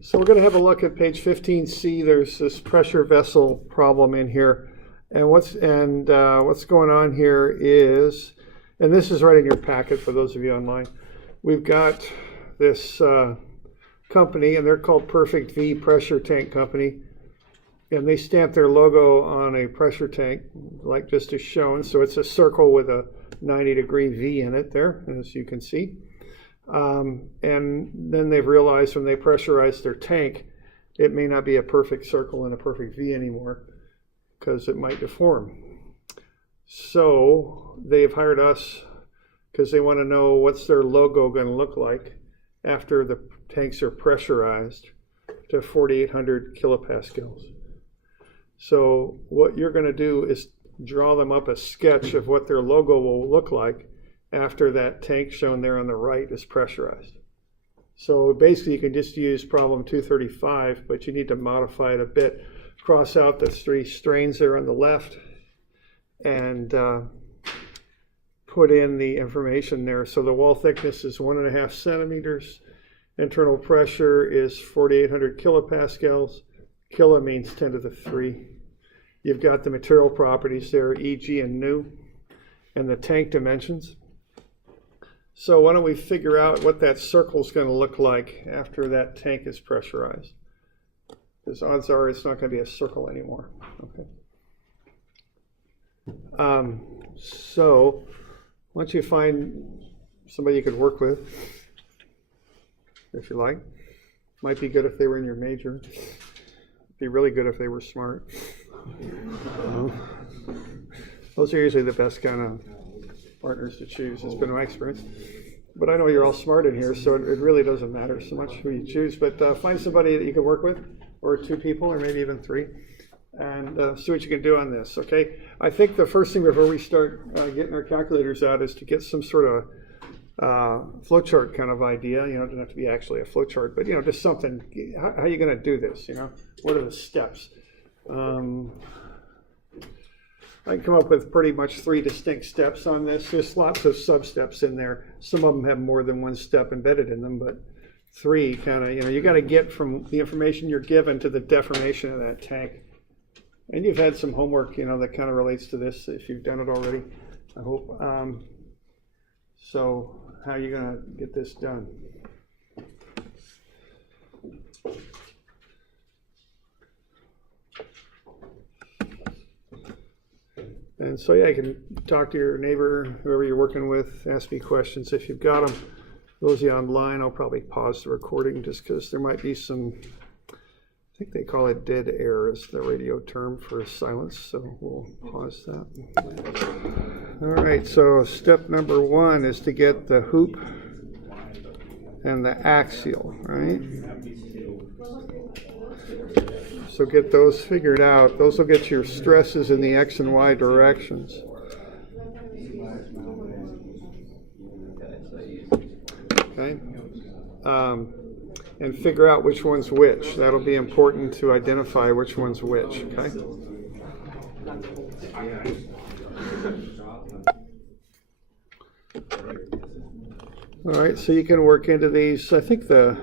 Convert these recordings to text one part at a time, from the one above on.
So we're going to have a look at page 15C. There's this pressure vessel problem in here. And what's going on here is, and this is right in your packet for those of you online, we've got this company, and they're called Perfect V Pressure Tank Company. And they stamp their logo on a pressure tank, like just as shown. So it's a circle with a 90-degree V in it there, as you can see. And then they've realized when they pressurize their tank, it may not be a perfect circle and a perfect V anymore because it might deform. So they've hired us because they want to know what's their logo going to look like after the tanks are pressurized to 4,800 kilopascals. So what you're going to do is draw them up a sketch of what their logo will look like after that tank shown there on the right is pressurized. So basically you can just use problem 235, but you need to modify it a bit. Cross out the 3 strains there on the left and put in the information there. So the wall thickness is 1.5 centimeters. Internal pressure is 4,800 kilopascals. Kilo means 10 to the 3. You've got the material properties there, E.G. and nu, and the tank dimensions. So why don't we figure out what that circle is going to look like after that tank is pressurized? Because odds are it's not going to be a circle anymore. Okay. So why don't you find somebody you could work with, if you like. Might be good if they were in your major. Be really good if they were smart. Those are usually the best kind of partners to choose. It's been my experience. But I know you're all smart in here, so it really doesn't matter so much who you choose. But find somebody that you can work with, or 2 people, or maybe even 3, and see what you can do on this, okay? I think the first thing before we start getting our calculators out is to get some sort of flowchart kind of idea. You know, it doesn't have to be actually a flowchart, but, you know, just something. How are you going to do this, you know? What are the steps? I can come up with pretty much 3 distinct steps on this. There's lots of sub-steps in there. Some of them have more than 1 step embedded in them, but 3 kind of, you know, you got to get from the information you're given to the deformation of that tank. And you've had some homework, you know, that kind of relates to this if you've done it already, I hope. So how are you going to get this done? And so, yeah, you can talk to your neighbor, whoever you're working with, ask me questions if you've got them. Those of you online, I'll probably pause the recording just because there might be some, I think they call it dead air is the radio term for silence, so we'll pause that. All right, so step number 1 is to get the hoop and the axial, right? So get those figured out. Those will get your stresses in the X and Y directions. Okay. And figure out which one's which. That'll be important to identify which one's which, okay? All right, so you can work into these. I think the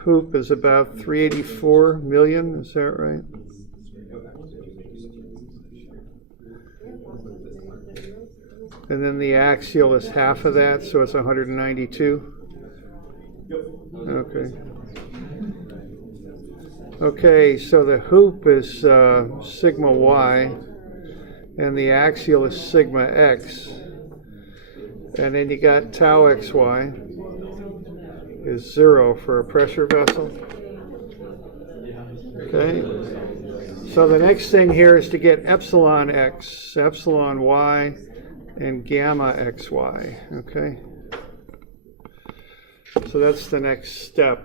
hoop is about 384 million, is that right? And then the axial is half of that, so it's 192. Okay. Okay, so the hoop is sigma y, and the axial is sigma x. And then you got tau xy is 0 for a pressure vessel. Okay. So the next thing here is to get epsilon x, epsilon y, and gamma xy. Okay. So that's the next step.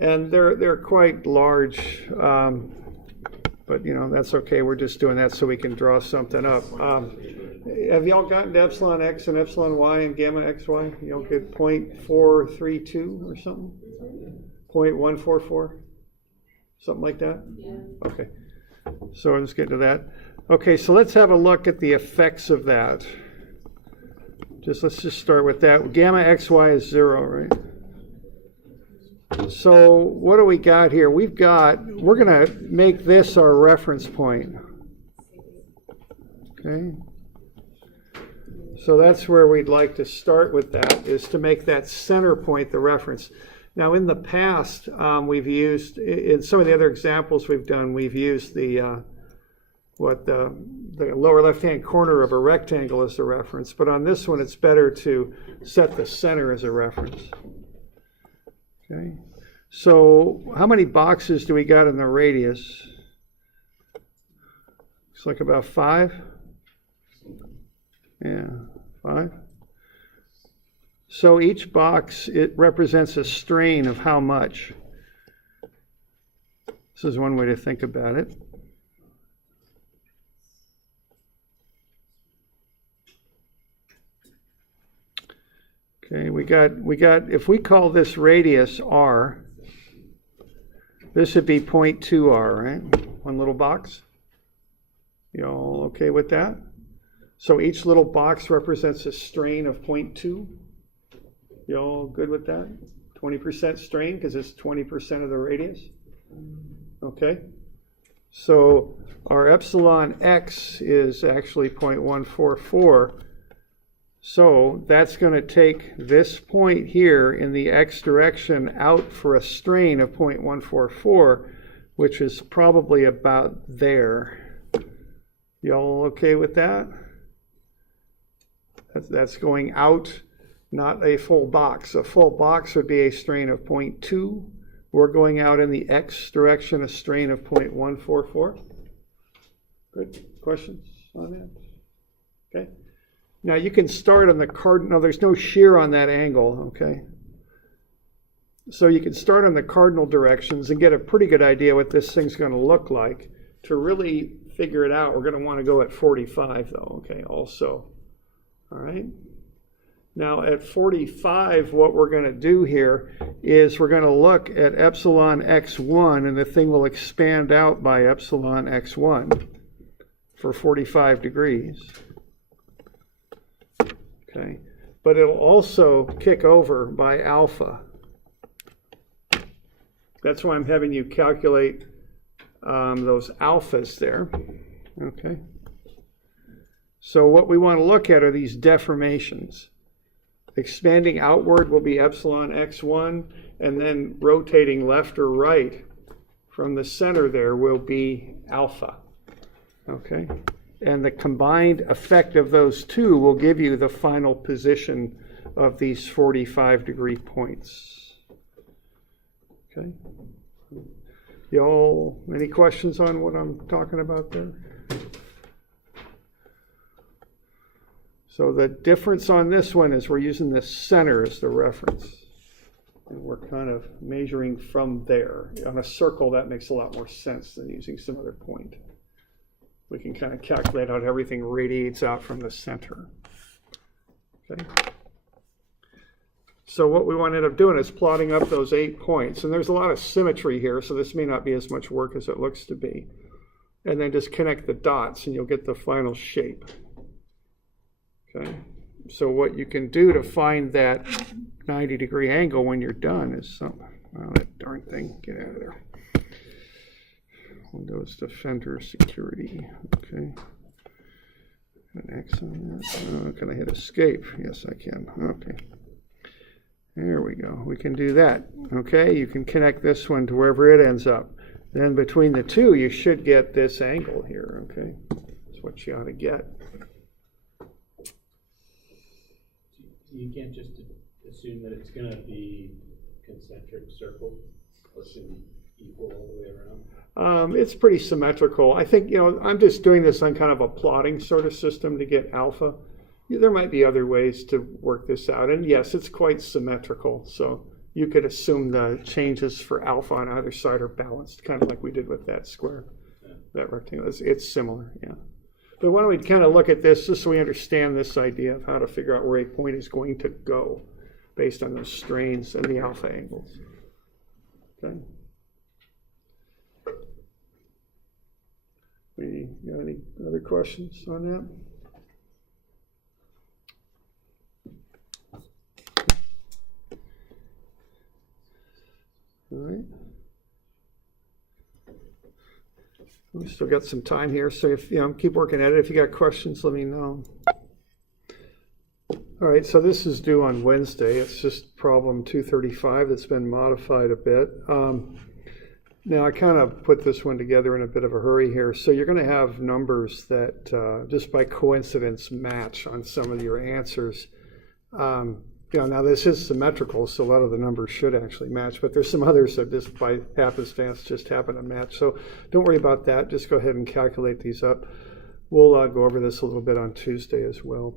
And they're quite large, but you know, that's okay. We're just doing that so we can draw something up. Have y'all gotten to epsilon x and epsilon y and gamma xy? You'll get 0.432 or something? 0.144? Something like that? Yeah. Okay. So let's get to that. Okay, so let's have a look at the effects of that. Let's just start with that. Gamma xy is 0, right? So what do we got here? We're going to make this our reference point. Okay. So that's where we'd like to start with that, is to make that center point the reference. Now in the past, we've used, in some of the other examples we've done, we've used the lower left-hand corner of a rectangle as a reference, but on this one it's better to set the center as a reference. Okay. So how many boxes do we got in the radius? Looks like about 5. Yeah, 5. So each box, it represents a strain of how much? This is one way to think about it. Okay, we got, if we call this radius R, this would be 0.2 R, right? One little box. You all okay with that? So each little box represents a strain of 0.2. You all good with that? 20% strain because it's 20% of the radius. Okay. So our epsilon x is actually 0.144. So that's going to take this point here in the x direction out for a strain of 0.144, which is probably about there. Y'all okay with that? That's going out, not a full box. A full box would be a strain of 0.2. We're going out in the x direction, a strain of 0.144. Good. Questions on that? Okay. Now you can start on the cardinal. There's no shear on that angle, okay? So you can start on the cardinal directions and get a pretty good idea what this thing's going to look like. To really figure it out, we're going to want to go at 45 though, okay, also. All right. Now at 45, what we're going to do here is we're going to look at epsilon x1, and the thing will expand out by epsilon x1 for 45 degrees. Okay. But it'll also kick over by alpha. That's why I'm having you calculate those alphas there. Okay. So what we want to look at are these deformations. Expanding outward will be epsilon x1, and then rotating left or right from the center there will be alpha. Okay? And the combined effect of those two will give you the final position of these 45-degree points. Okay? Y'all, any questions on what I'm talking about there? So the difference on this one is we're using the center as the reference. And we're kind of measuring from there. On a circle, that makes a lot more sense than using some other point. We can kind of calculate out everything radiates out from the center. Okay. So what we want to end up doing is plotting up those 8 points. And there's a lot of symmetry here, so this may not be as much work as it looks to be. And then just connect the dots and you'll get the final shape. Okay, so what you can do to find that 90-degree angle when you're done is something. Oh, that darn thing, get out of there. Windows Defender Security. Okay. An X on that. Can I hit escape? Yes, I can. Okay. There we go. We can do that. Okay, you can connect this one to wherever it ends up. Then between the two, you should get this angle here. Okay, that's what you ought to get. You can't just assume that it's going to be concentric circle, or should be equal all the way around? It's pretty symmetrical. I think, I'm just doing this on kind of a plotting sort of system to get alpha. There might be other ways to work this out. And yes, it's quite symmetrical. So you could assume the changes for alpha on either side are balanced, kind of like we did with that square, that rectangle. It's similar, yeah. But why don't we kind of look at this just so we understand this idea of how to figure out where a point is going to go based on those strains and the alpha angles. Okay. We got any other questions on that? We still got some time here, so if keep working at it. If you got questions, let me know. All right, so this is due on Wednesday. It's just problem 235 that's been modified a bit. Now, I kind of put this one together in a bit of a hurry here. So you're going to have numbers that just by coincidence match on some of your answers. Now this is symmetrical, so a lot of the numbers should actually match, but there's some others that just by happenstance just happen to match. So don't worry about that. Just go ahead and calculate these up. We'll go over this a little bit on Tuesday as well.